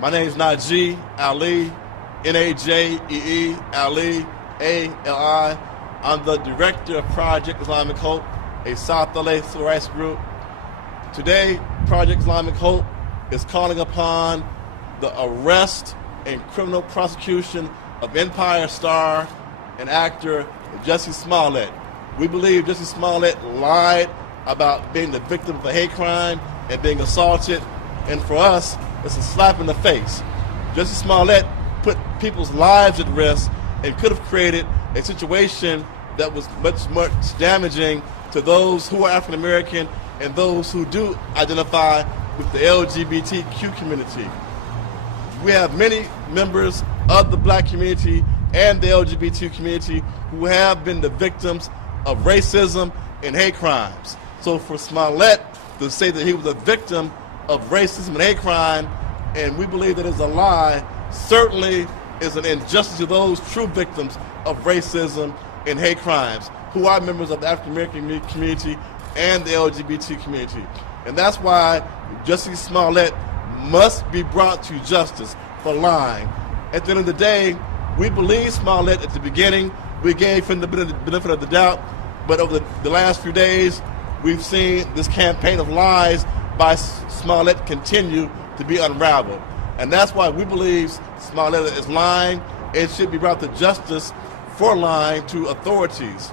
My name is Najee Ali, N-A-J-E-E, Ali, A-L-I. I'm the director of Project Islamic Hope, a South LA civil rights group. Today, Project Islamic Hope is calling upon the arrest and criminal prosecution of Empire star and actor Jussie Smollet. We believe Jussie Smollet lied about being the victim of a hate crime and being assaulted, and for us, it's a slap in the face. Jussie Smollet put people's lives at risk and could have created a situation that was much damaging to those who are African American and those who do identify with the LGBTQ community. We have many members of the black community and the LGBT community who have been the victims of racism and hate crimes. So for Smollet to say that he was a victim of racism and hate crime, and we believe that is a lie, certainly is an injustice to those true victims of racism and hate crimes who are members of the African American community and the LGBT community. And that's why Jussie Smollet must be brought to justice for lying. At the end of the day, we believe Smollet at the beginning. We gave him the benefit of the doubt, but over the last few days, we've seen this campaign of lies by Smollet continue to be unraveled. And that's why we believe Smollet is lying and should be brought to justice for lying to authorities.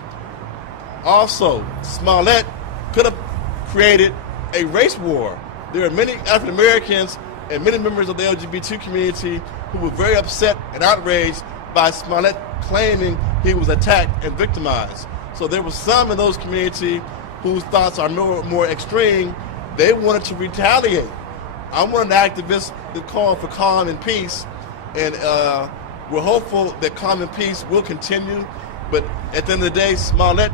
Also, Smollet could have created a race war. There are many African Americans and many members of the LGBT community who were very upset and outraged by Smollet claiming he was attacked and victimized. So there was some in those community whose thoughts are more extreme. They wanted to retaliate. I'm one of the activists that called for calm and peace, and we're hopeful that calm and peace will continue. But at the end of the day, Smollet's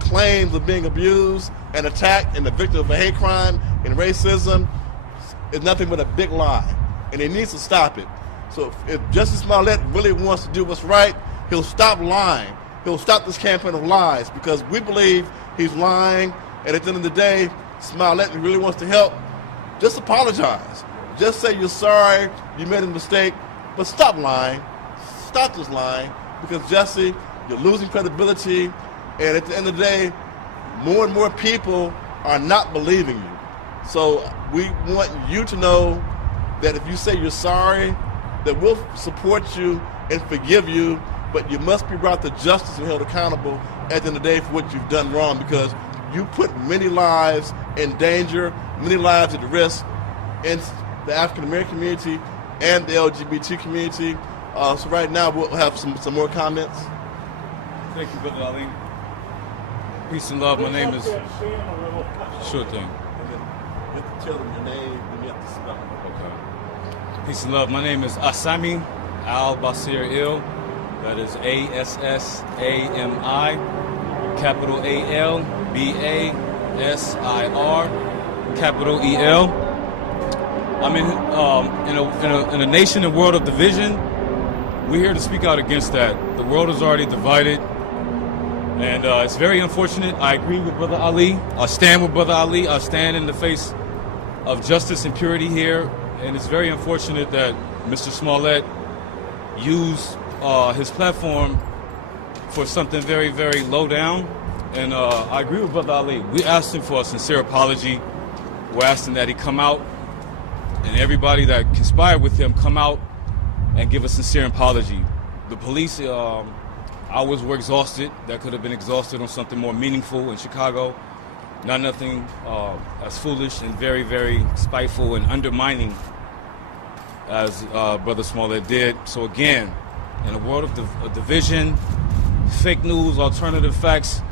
claims of being abused and attacked and the victim of a hate crime and racism is nothing but a big lie, and he needs to stop it. So if Jussie Smollet really wants to do what's right, he'll stop lying. He'll stop this campaign of lies, because we believe he's lying, and at the end of the day, Smollet really wants to help. Just apologize. Just say you're sorry, you made a mistake, but stop lying. Stop this lying, because Jussie, you're losing credibility, and at the end of the day, more and more people are not believing you. So we want you to know that if you say you're sorry, that we'll support you and forgive you, but you must be brought to justice and held accountable at the end of the day for what you've done wrong, because you put many lives in danger, many lives at risk in the African American community and the LGBT community. So right now we'll have some more comments. Thank you, Brother Ali. Peace and love. My name is... Sure thing. You have to tell them your name and you have to spell it. Okay. Peace and love. My name is Asami Al-Basir Il. That is A-S-S-A-M-I, capital A-L-B-A-S-I-R, capital E-L. I'm in a nation and world of division. We're here to speak out against that. The world is already divided, and it's very unfortunate. I agree with Brother Ali. I stand with Brother Ali. I stand in the face of justice and purity here, and it's very unfortunate that Mr. Smollet used his platform for something very, very low down. And I agree with Brother Ali. We asked him for a sincere apology. We're asking that he come out, and everybody that conspired with him come out and give a sincere apology. The police hours were exhausted. That could have been exhausted on something more meaningful in Chicago. Not nothing as foolish and very, very spiteful and undermining as Brother Smollet did. So again, in a world of division, fake news, alternative facts,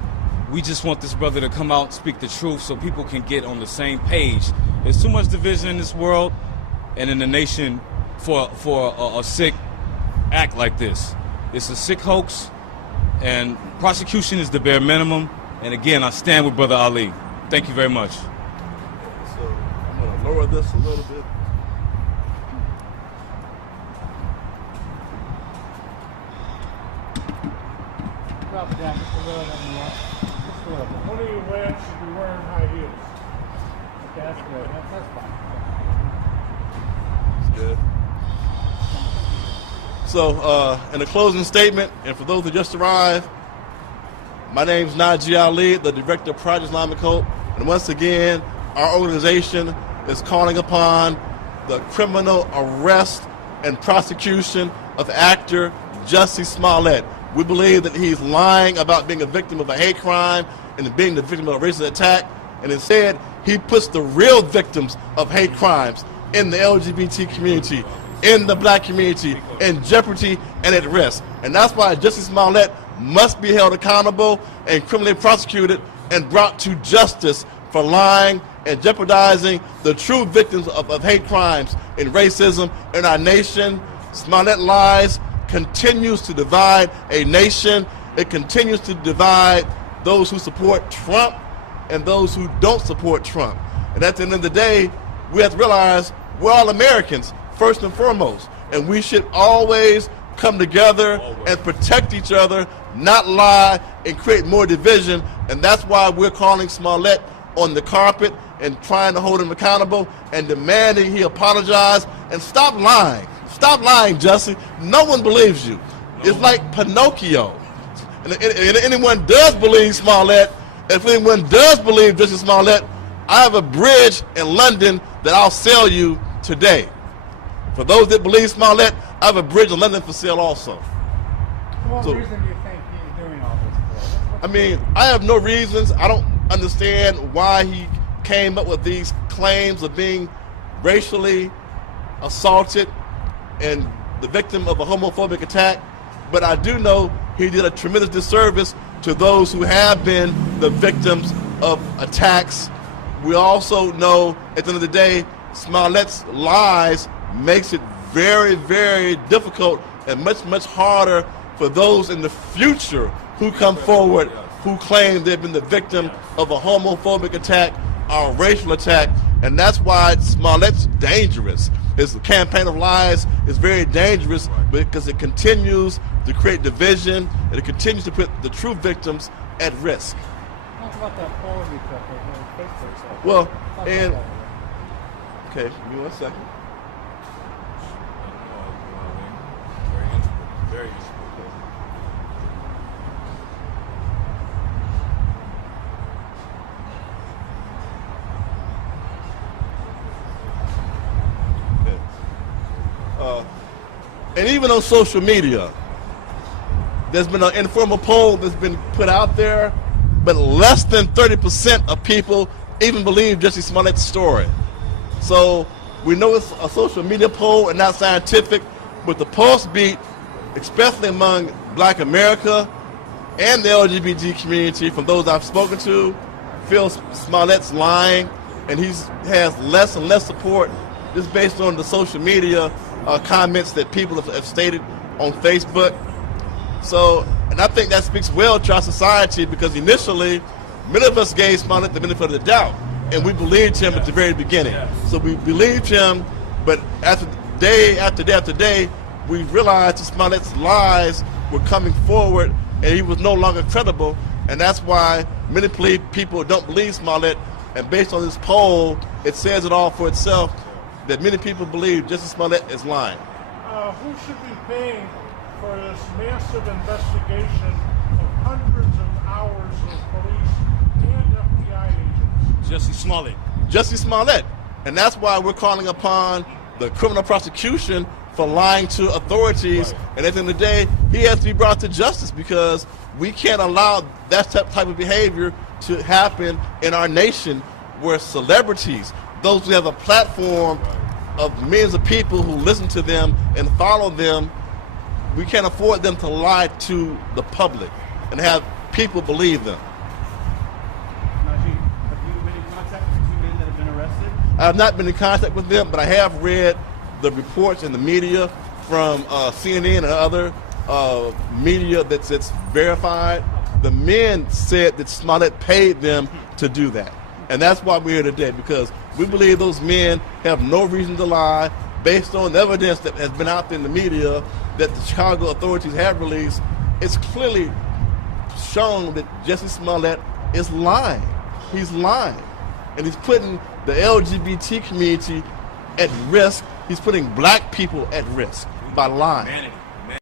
we just want this brother to come out and speak the truth so people can get on the same page. There's too much division in this world and in the nation for a sick act like this. It's a sick hoax, and prosecution is the bare minimum. And again, I stand with Brother Ali. Thank you very much. So I'm going to lower this a little bit. Drop it down just a little bit more. Just a little bit. One of your legs should be wearing high heels. Okay, that's good. That's fine. It's good. So, in a closing statement, and for those who just arrived, my name is Najee Ali, the Director of Project Islamic Hope, and once again, our organization is calling upon the criminal arrest and prosecution of actor Jussie Smollet. We believe that he's lying about being a victim of a hate crime and being the victim of a racist attack, and instead, he puts the real victims of hate crimes in the LGBT community, in the black community, in jeopardy and at risk. And that's why Jussie Smollet must be held accountable and criminally prosecuted and brought to justice for lying and jeopardizing the true victims of hate crimes and racism in our nation. Smollet lies continues to divide a nation. It continues to divide those who support Trump and those who don't support Trump. And at the end of the day, we have to realize we're all Americans, first and foremost, and we should always come together and protect each other, not lie and create more division. And that's why we're calling Smollet on the carpet and trying to hold him accountable and demanding he apologize and stop lying. Stop lying, Jussie. No one believes you. It's like Pinocchio. And if anyone does believe Smollet, if anyone does believe Jussie Smollet, I have a bridge in London that I'll sell you today. For those that believe Smollet, I have a bridge in London for sale also. What reason do you think he's doing all this for? I mean, I have no reasons. I don't understand why he came up with these claims of being racially assaulted and the victim of a homophobic attack. But I do know he did a tremendous disservice to those who have been the victims of attacks. We also know at the end of the day, Smollet's lies makes it very, very difficult and much, much harder for those in the future who come forward who claim they've been the victim of a homophobic attack or a racial attack. And that's why Smollet's dangerous. His campaign of lies is very dangerous because it continues to create division and it continues to put the true victims at risk. Talk about that poll you took on Facebook. So. Well, and okay, give me 1 second. Very interesting. And even on social media, there's been an informal poll that's been put out there, but less than 30% of people even believe Jussie Smollet's story. So we know it's a social media poll and not scientific, but the pulse beat, especially among Black America and the LGBT community, from those I've spoken to, feels Smollet's lying, and he has less and less support just based on the social media comments that people have stated on Facebook. So, and I think that speaks well to our society because initially, many of us gave Smollet the benefit of the doubt, and we believed him at the very beginning. So we believed him, but after day after day after day, we realized that Smollet's lies were coming forward, and he was no longer credible, and that's why many people don't believe Smollet. And based on this poll, it says it all for itself that many people believe Jussie Smollet is lying. Who should be paying for this massive investigation of hundreds of hours of police and FBI agents? Jussie Smollet. Jussie Smollet. And that's why we're calling upon the criminal prosecution for lying to authorities. Right. And at the end of the day, he has to be brought to justice because we can't allow that type of behavior to happen in our nation where celebrities, those who have a platform of millions of people who listen to them and follow them, we can't afford them to lie to the public and have people believe them. Najee, have you been in contact with the two men that have been arrested? I have not been in contact with them, but I have read the reports in the media from CNN and other media that's verified. The men said that Smollet paid them to do that. And that's why we're here today, because we believe those men have no reason to lie based on the evidence that has been out there in the media that the Chicago authorities have released. It's clearly shown that Jussie Smollet is lying. He's lying. And he's putting the LGBT community at risk. He's putting black people at risk by lying.